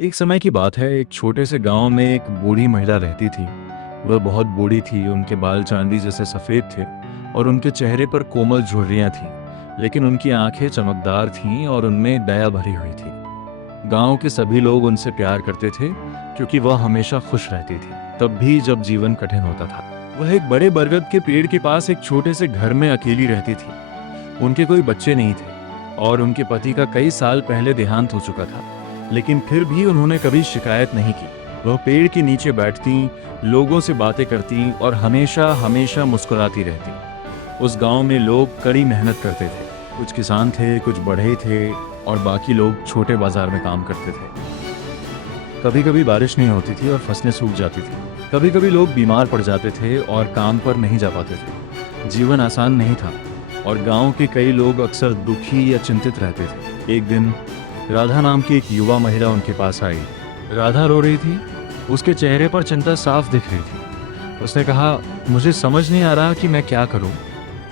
एक समय की बात है, एक छोटे से गांव में एक बूढ़ी महिला रहती थी। वह बहुत बूढ़ी थी, उनके बाल चांदी जैसे सफ़ेद थे और उनके चेहरे पर कोमल झुर्रियाँ थीं, लेकिन उनकी आंखें चमकदार थीं और उनमें दया भरी हुई थी। गांव के सभी लोग उनसे प्यार करते थे क्योंकि वह हमेशा खुश रहती थी, तब भी जब जीवन कठिन होता था। वह एक बड़े बरगद के पेड़ के पास एक छोटे से घर में अकेली रहती थी। उनके कोई बच्चे नहीं थे और उनके पति का कई साल पहले देहांत हो चुका था, लेकिन फिर भी उन्होंने कभी शिकायत नहीं की। वह पेड़ के नीचे बैठती, लोगों से बातें करती और हमेशा हमेशा मुस्कुराती रहती। उस गांव में लोग कड़ी मेहनत करते थे। कुछ किसान थे, कुछ बढ़ई थे और बाकी लोग छोटे बाजार में काम करते थे। कभी कभी बारिश नहीं होती थी और फसलें सूख जाती थी। कभी कभी लोग बीमार पड़ जाते थे और काम पर नहीं जा पाते थे। जीवन आसान नहीं था और गांव के कई लोग अक्सर दुखी या चिंतित रहते थे। एक दिन राधा नाम की एक युवा महिला उनके पास आई। राधा रो रही थी, उसके चेहरे पर चिंता साफ दिख रही थी। उसने कहा, मुझे समझ नहीं आ रहा कि मैं क्या करूं।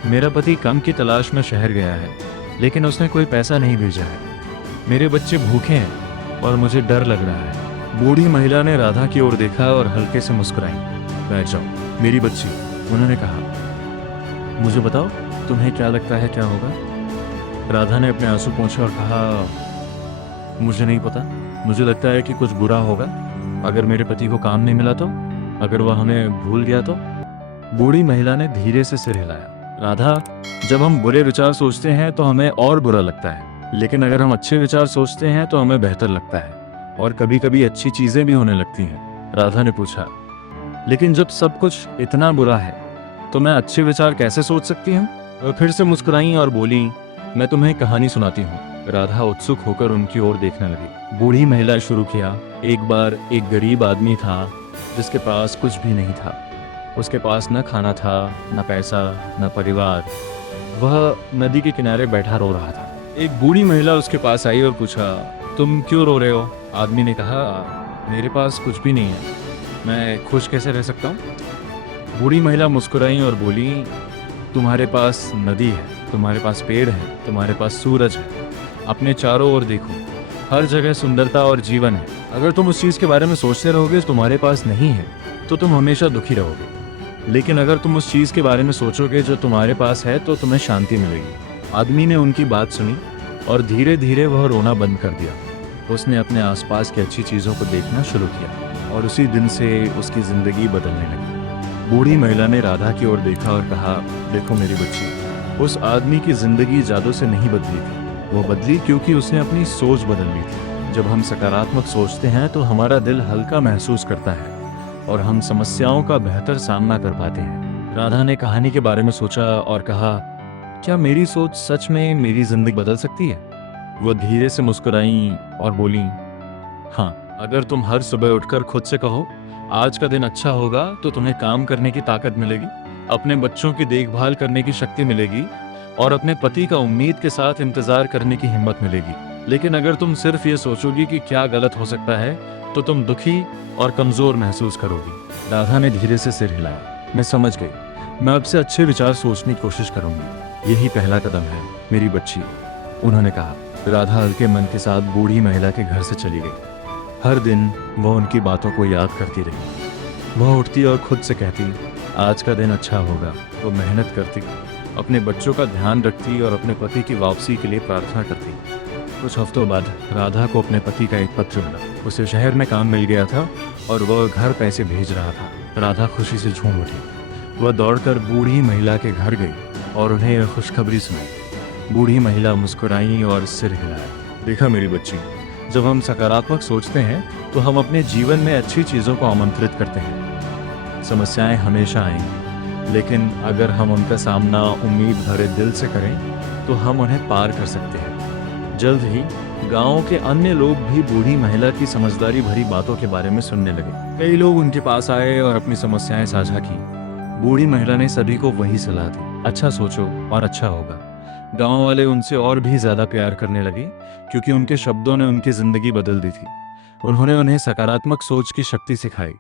मेरा पति काम की तलाश में शहर गया है, लेकिन उसने कोई पैसा नहीं भेजा है। मेरे बच्चे भूखे हैं और मुझे डर लग रहा है। बूढ़ी महिला ने राधा की ओर देखा और हल्के से मुस्कुराई। बैठ जाओ मेरी बच्ची, उन्होंने कहा। मुझे बताओ, तुम्हें क्या लगता है क्या होगा? राधा ने अपने आंसू पोंछे और कहा, मुझे नहीं पता। मुझे लगता है कि कुछ बुरा होगा। अगर मेरे पति को काम नहीं मिला तो, अगर वह हमें भूल गया तो। बूढ़ी महिला ने धीरे से सिर हिलाया। राधा, जब हम बुरे विचार सोचते हैं तो हमें और बुरा लगता है, लेकिन अगर हम अच्छे विचार सोचते हैं तो हमें बेहतर लगता है और कभी कभी अच्छी चीजें भी होने लगती हैं। राधा ने पूछा, लेकिन जब सब कुछ इतना बुरा है तो मैं अच्छे विचार कैसे सोच सकती हूँ? वह फिर से मुस्कुराई और बोली, मैं तुम्हें कहानी सुनाती हूँ। राधा उत्सुक होकर उनकी ओर देखने लगी। बूढ़ी महिला शुरू किया, एक बार एक गरीब आदमी था जिसके पास कुछ भी नहीं था। उसके पास न खाना था, न पैसा, न परिवार। वह नदी के किनारे बैठा रो रहा था। एक बूढ़ी महिला उसके पास आई और पूछा, तुम क्यों रो रहे हो? आदमी ने कहा, मेरे पास कुछ भी नहीं है, मैं खुश कैसे रह सकता हूँ? बूढ़ी महिला मुस्कुराई और बोली, तुम्हारे पास नदी है, तुम्हारे पास पेड़ है, तुम्हारे पास सूरज है। अपने चारों ओर देखो, हर जगह सुंदरता और जीवन है। अगर तुम उस चीज़ के बारे में सोचते रहोगे तुम्हारे पास नहीं है तो तुम हमेशा दुखी रहोगे, लेकिन अगर तुम उस चीज़ के बारे में सोचोगे जो तुम्हारे पास है तो तुम्हें शांति मिलेगी। आदमी ने उनकी बात सुनी और धीरे धीरे वह रोना बंद कर दिया। उसने अपने आसपास की अच्छी चीज़ों को देखना शुरू किया और उसी दिन से उसकी ज़िंदगी बदलने लगी। बूढ़ी महिला ने राधा की ओर देखा और कहा, देखो मेरी बच्ची, उस आदमी की ज़िंदगी जादू से नहीं बदली थी। वो बदली क्योंकि उसने अपनी सोच बदल ली थी। जब हम सकारात्मक सोचते हैं तो हमारा दिल हल्का महसूस करता है और हम समस्याओं का बेहतर सामना कर पाते हैं। राधा ने कहानी के बारे में सोचा और कहा, क्या मेरी सोच सच में मेरी जिंदगी बदल सकती है? वो धीरे से मुस्कुराई और बोली, हाँ, अगर तुम हर सुबह उठकर खुद से कहो आज का दिन अच्छा होगा तो तुम्हें काम करने की ताकत मिलेगी, अपने बच्चों की देखभाल करने की शक्ति मिलेगी और अपने पति का उम्मीद के साथ इंतजार करने की हिम्मत मिलेगी। लेकिन अगर तुम सिर्फ ये सोचोगी कि क्या गलत हो सकता है तो तुम दुखी और कमजोर महसूस करोगी। राधा ने धीरे से सिर हिलाया। मैं समझ गई, मैं अब से अच्छे विचार सोचने की कोशिश करूंगी। यही पहला कदम है मेरी बच्ची, उन्होंने कहा। राधा हल्के मन के साथ बूढ़ी महिला के घर से चली गई। हर दिन वह उनकी बातों को याद करती रही। वह उठती और खुद से कहती, आज का दिन अच्छा होगा। वो मेहनत करती, अपने बच्चों का ध्यान रखती और अपने पति की वापसी के लिए प्रार्थना करती। कुछ हफ्तों बाद राधा को अपने पति का एक पत्र मिला। उसे शहर में काम मिल गया था और वह घर पैसे भेज रहा था। राधा खुशी से झूम उठी। वह दौड़कर बूढ़ी महिला के घर गई और उन्हें यह खुशखबरी सुनाई। बूढ़ी महिला मुस्कुराई और सिर हिलाया। देखा मेरी बच्ची, जब हम सकारात्मक सोचते हैं तो हम अपने जीवन में अच्छी चीज़ों को आमंत्रित करते हैं। समस्याएं हमेशा आएंगी, लेकिन अगर हम उनका सामना उम्मीद भरे दिल से करें तो हम उन्हें पार कर सकते हैं। जल्द ही गांव के अन्य लोग भी बूढ़ी महिला की समझदारी भरी बातों के बारे में सुनने लगे। कई लोग उनके पास आए और अपनी समस्याएं साझा की। बूढ़ी महिला ने सभी को वही सलाह दी, अच्छा सोचो और अच्छा होगा। गांव वाले उनसे और भी ज्यादा प्यार करने लगे क्योंकि उनके शब्दों ने उनकी जिंदगी बदल दी थी। उन्होंने उन्हें सकारात्मक सोच की शक्ति सिखाई।